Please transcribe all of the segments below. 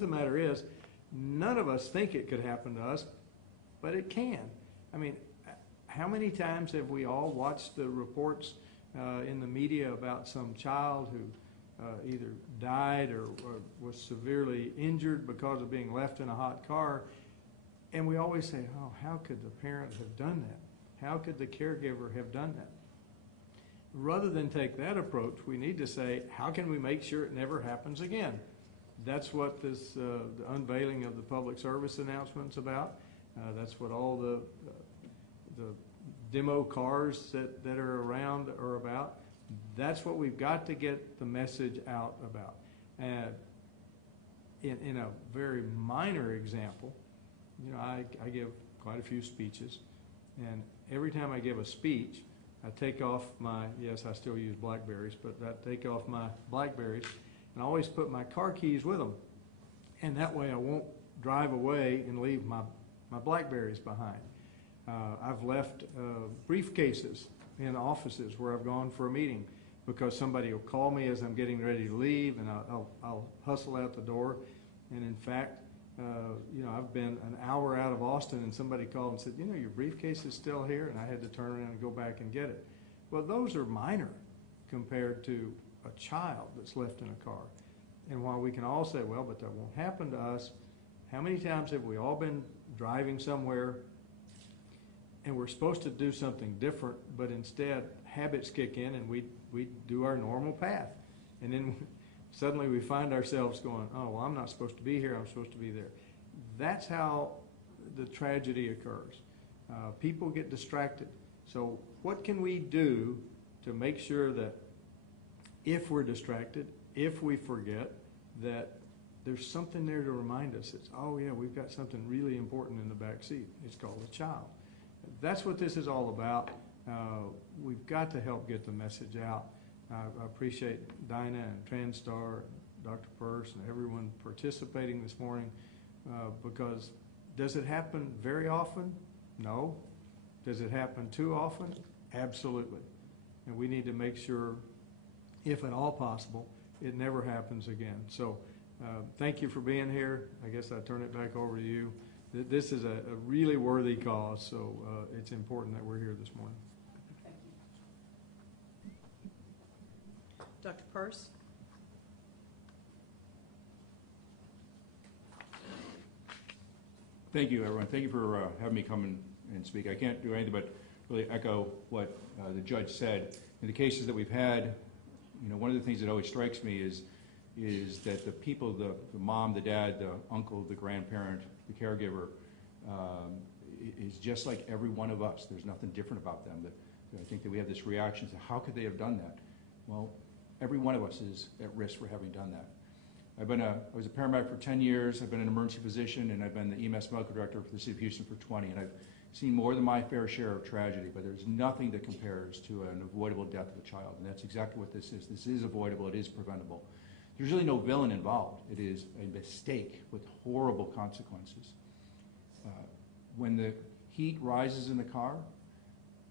The matter is, none of us think it could happen to us, but it can. I mean, how many times have we all watched the reports in the media about some child who either died or was severely injured because of being left in a hot car? And we always say, oh, how could the parent have done that? How could the caregiver have done that? Rather than take that approach, we need to say, how can we make sure it never happens again? That's what this the unveiling of the public service announcement's about. That's what all the demo cars that are around are about. That's what we've got to get the message out about. And in a very minor example, you know, I give quite a few speeches, and every time I give a speech, I take off my, yes, I still use Blackberries, but I take off my Blackberries, and I always put my car keys with them. And that way I won't drive away and leave my Blackberries behind. I've left briefcases in offices where I've gone for a meeting because somebody will call me as I'm getting ready to leave, and I'll hustle out the door. And in fact, you know, I've been an hour out of Austin and somebody called and said, you know, your briefcase is still here, and I had to turn around and go back and get it. Well, those are minor compared to a child that's left in a car. And while we can all say, well, but that won't happen to us, how many times have we all been driving somewhere and we're supposed to do something different, but instead habits kick in and we do our normal path. And then suddenly we find ourselves going, oh, well, I'm not supposed to be here, I'm supposed to be there. That's how the tragedy occurs. People get distracted. So what can we do to make sure that if we're distracted, if we forget, that there's something there to remind us, it's, oh yeah, we've got something really important in the back seat. It's called a child. That's what this is all about. We've got to help get the message out. I appreciate Dinah and TranStar, Dr. Purse, and everyone participating this morning, because does it happen very often? No. Does it happen too often? Absolutely. And we need to make sure, if at all possible, it never happens again. So thank you for being here. I guess I turn it back over to you. This is a really worthy cause, so it's important that we're here this morning. Thank you. Dr. Purse? Thank you, everyone. Thank you for having me come and speak. I can't do anything but really echo what the judge said. In the cases that we've had, you know, one of the things that always strikes me is that the people, the mom, the dad, the uncle, the grandparent, the caregiver, is just like every one of us. There's nothing different about them. I think that we have this reaction to how could they have done that? Well, every one of us is at risk for having done that. I was a paramedic for 10 years. I've been an emergency physician, and I've been the EMS medical director for the city of Houston for 20. And I've seen more than my fair share of tragedy, but there's nothing that compares to an avoidable death of a child. And that's exactly what this is. This is avoidable. It is preventable. There's really no villain involved. It is a mistake with horrible consequences. When the heat rises in the car,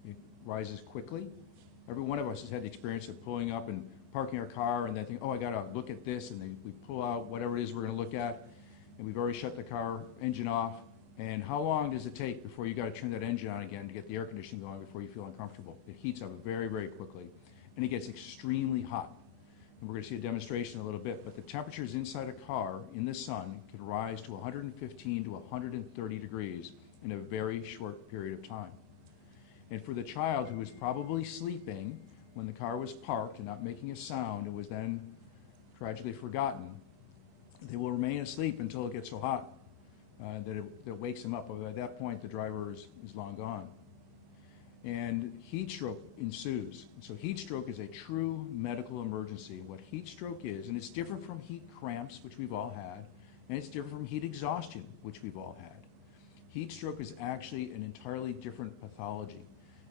it rises quickly. Every one of us has had the experience of pulling up and parking our car and then thinking, oh, I got to look at this, and we pull out whatever it is we're going to look at, and we've already shut the car engine off. And how long does it take before you got to turn that engine on again to get the air conditioning going before you feel uncomfortable? It heats up very, very quickly, and it gets extremely hot. And we're going to see a demonstration in a little bit, but the temperatures inside a car in the sun can rise to 115 to 130 degrees in a very short period of time. And for the child who was probably sleeping when the car was parked and not making a sound and was then tragically forgotten, they will remain asleep until it gets so hot that it wakes them up. But at that point, the driver is long gone. And heat stroke ensues. So heat stroke is a true medical emergency. What heat stroke is, and it's different from heat cramps, which we've all had, and it's different from heat exhaustion, which we've all had. Heat stroke is actually an entirely different pathology.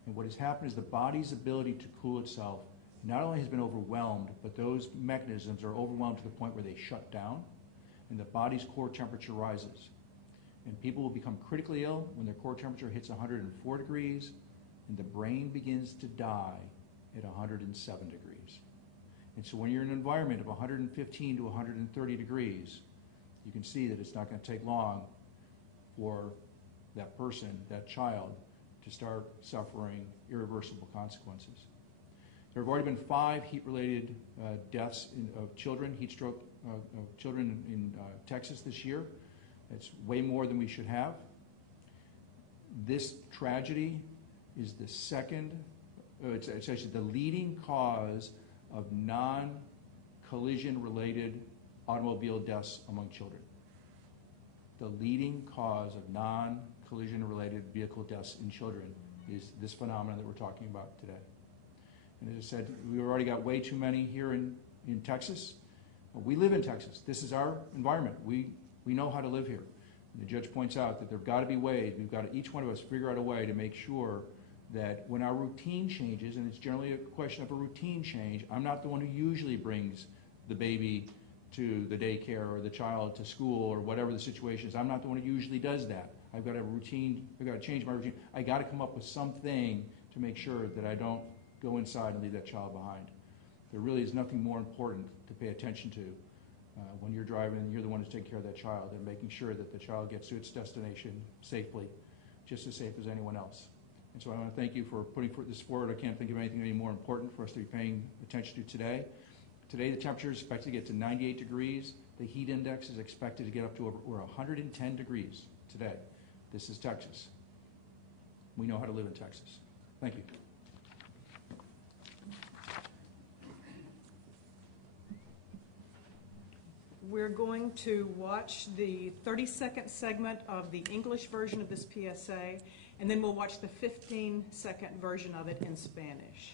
And what has happened is the body's ability to cool itself not only has been overwhelmed, but those mechanisms are overwhelmed to the point where they shut down, and the body's core temperature rises. And people will become critically ill when their core temperature hits 104 degrees, and the brain begins to die at 107 degrees. And so when you're in an environment of 115 to 130 degrees, you can see that it's not going to take long for that person, that child, to start suffering irreversible consequences. There have already been 5 heat-related deaths of children, heat stroke of children in Texas this year. It's way more than we should have. This tragedy is the second, it's actually the leading cause of non-collision related automobile deaths among children. The leading cause of non-collision related vehicle deaths in children is this phenomenon that we're talking about today. And as I said, we've already got way too many here in Texas. We live in Texas. This is our environment. We know how to live here. And the judge points out that there have got to be ways, we've got to, each one of us, figure out a way to make sure that when our routine changes, and it's generally a question of a routine change, I'm not the one who usually brings the baby to the daycare or the child to school or whatever the situation is. I'm not the one who usually does that. I've got a routine, I've got to change my routine. I got to come up with something to make sure that I don't go inside and leave that child behind. There really is nothing more important to pay attention to when you're driving and you're the one who's taking care of that child, and making sure that the child gets to its destination safely, just as safe as anyone else. And so I want to thank you for putting this forward. I can't think of anything any more important for us to be paying attention to today. Today the temperature is expected to get to 98 degrees. The heat index is expected to get up to over 110 degrees today. This is Texas. We know how to live in Texas. Thank you. We're going to watch the 30-second segment of the English version of this PSA, and then we'll watch the 15-second version of it in Spanish.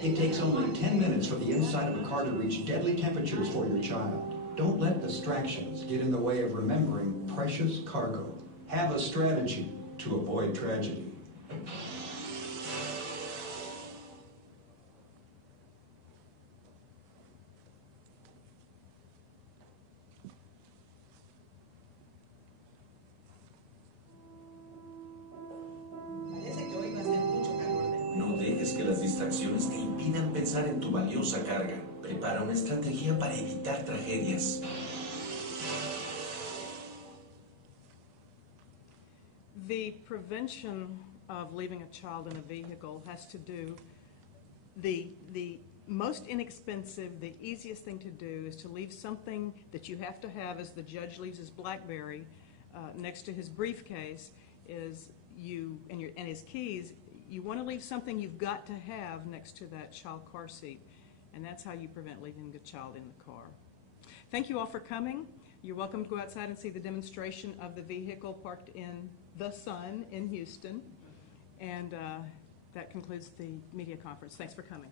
It takes only 10 minutes for the inside of a car to reach deadly temperatures for your child. Don't let distractions get in the way of remembering precious cargo. Have a strategy to avoid tragedy. No dejes que las distracciones te impidan pensar en tu valiosa carga. Prepara una estrategia para evitar tragedias. The prevention of leaving a child in a vehicle has to do, the most inexpensive, the easiest thing to do is to leave something that you have to have, as the judge leaves his BlackBerry next to his briefcase, is and his keys. You want to leave something you've got to have next to that child car seat, and that's how you prevent leaving the child in the car. Thank you all for coming. You're welcome to go outside and see the demonstration of the vehicle parked in the sun in Houston, and that concludes the media conference. Thanks for coming.